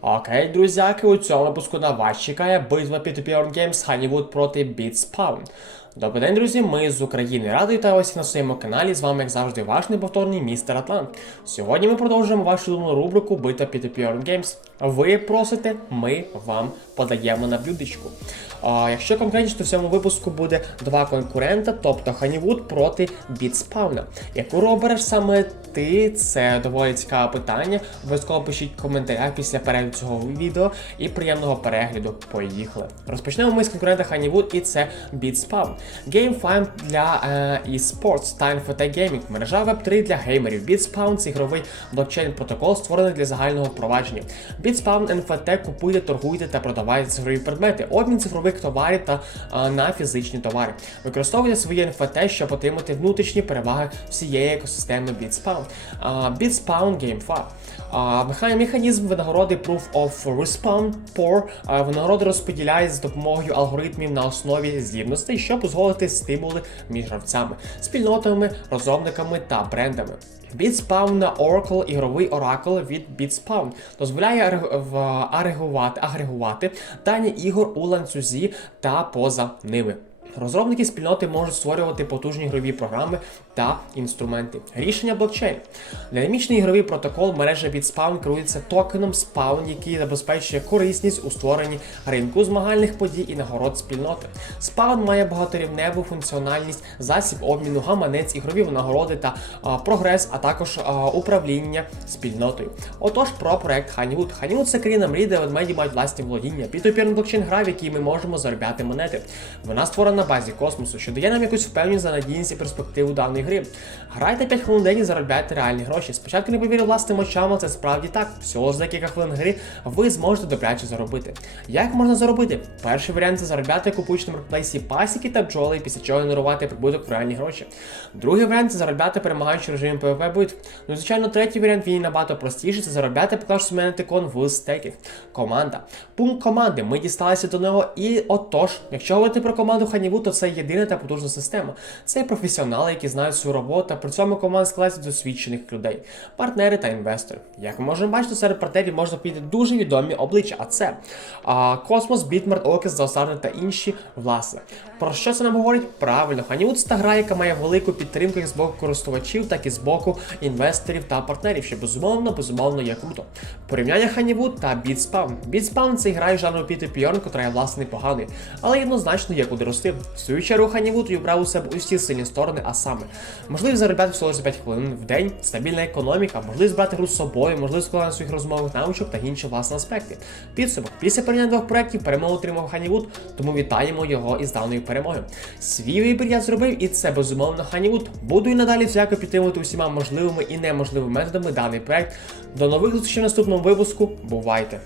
Окей, друзяки, у цьому випуску на вас чекає битва P2P Earn Games Honeywood проти BitSpawn. Добрий день, друзі, ми з України. Радий вітаю вас на своєму каналі. З вами, як завжди, ваш неповторний містер Атлант. Сьогодні ми продовжуємо вашу улюблену рубрику Битва P2P Games. Ви просите, ми вам подаємо на блюдечку. А, якщо конкретніше, то в цьому випуску буде два конкурента, тобто Honeywood проти BitSpawn. Яку обереш саме ти? Це доволі цікаве питання. Обов'язково пишіть в коментарях після перегляду цього відео і приємного перегляду. Поїхали. Розпочнемо ми з конкурента Honeywood і це BitSpawn. GameFi для е, eSports та NFT Gaming. Мережа Web3 для геймерів. BitSpawn – це ігровий блокчейн протокол, створений для загального впровадження. BitSpawn NFT купуйте, торгуйте та продавайте цифрові предмети, обмін цифрових товарів та е, на фізичні товари. Використовуйте свої NFT, щоб отримати внутрішні переваги всієї екосистеми BitSpawn. Е, BitSpawn GameFi. А, Механізм винагороди Proof of Respawn POR винагороди розподіляє з допомогою алгоритмів на основі здібностей, щоб узгодити стимули між гравцями, спільнотами, розробниками та брендами. BitSpawn Oracle ігровий оракул від BitSpawn дозволяє агрегувати, агрегувати дані ігор у ланцюзі та поза ними. Розробники спільноти можуть створювати потужні ігрові програми та інструменти. Рішення блокчейн. Динамічний ігровий протокол мережа BitSpawn керується токеном Spawn, який забезпечує корисність у створенні ринку змагальних подій і нагород спільноти. Spawn має багаторівневу функціональність, засіб обміну, гаманець, ігрові нагороди та а, прогрес, а також а, управління спільнотою. Отож, про проект Honeywood. Honeywood – це країна мрій, де ведмеді мають власні володіння. P2P блокчейн гра, в якій ми можемо заробляти монети. Вона створена на базі космосу, що дає нам якусь впевненість за надійність і перспективу даної гри. Грайте 5 хвилин день і заробляйте реальні гроші. Спочатку не повірив власним очам, але це справді так. Всього за декілька хвилин гри ви зможете добряче заробити. Як можна заробити? Перший варіант це заробляти купуючи на маркетплейсі пасіки та бджоли, після чого генерувати прибуток в реальні гроші. Другий варіант це заробляти перемагаючи в режимі PvP битв. Ну, звичайно, третій варіант він набагато простіший це заробляти, поклавши мене тикон в стейкінг. Команда. Пункт команди. Ми дісталися до нього. І отож, якщо говорити про команду Honeywood, то це єдина та потужна система. Це професіонали, які знають свою роботу, при цьому команда складається досвідчених людей, партнери та інвестори. Як ми можемо бачити, серед партнерів можна підійти дуже відомі обличчя, а це а, Космос, Бітмарт, Окес, Заосарне та інші власне. Про що це нам говорить? Правильно, Honeywood – це та гра, яка має велику підтримку як з боку користувачів, так і з боку інвесторів та партнерів, що безумовно, безумовно є круто. Порівняння Honeywood та BitSpawn. BitSpawn – це гра жанру P2P, котра є власне непоганою, але однозначно є куди рости. В свою чергу Honeywood обрав у себе усі сильні сторони, а саме можливість заробляти всього за 5 хвилин в день, стабільна економіка, можливість брати гру з собою, можливість складання своїх розмовних навичок та інші власні аспекти. Підсумок. Після порівняння двох проєктів перемогу отримав Honeywood, тому вітаємо його із даною перемогою. Свій вибір я зробив, і це безумовно Honeywood. Буду і надалі всяко підтримувати усіма можливими і неможливими методами даний проект. До нових зустрічей в наступному випуску. Бувайте!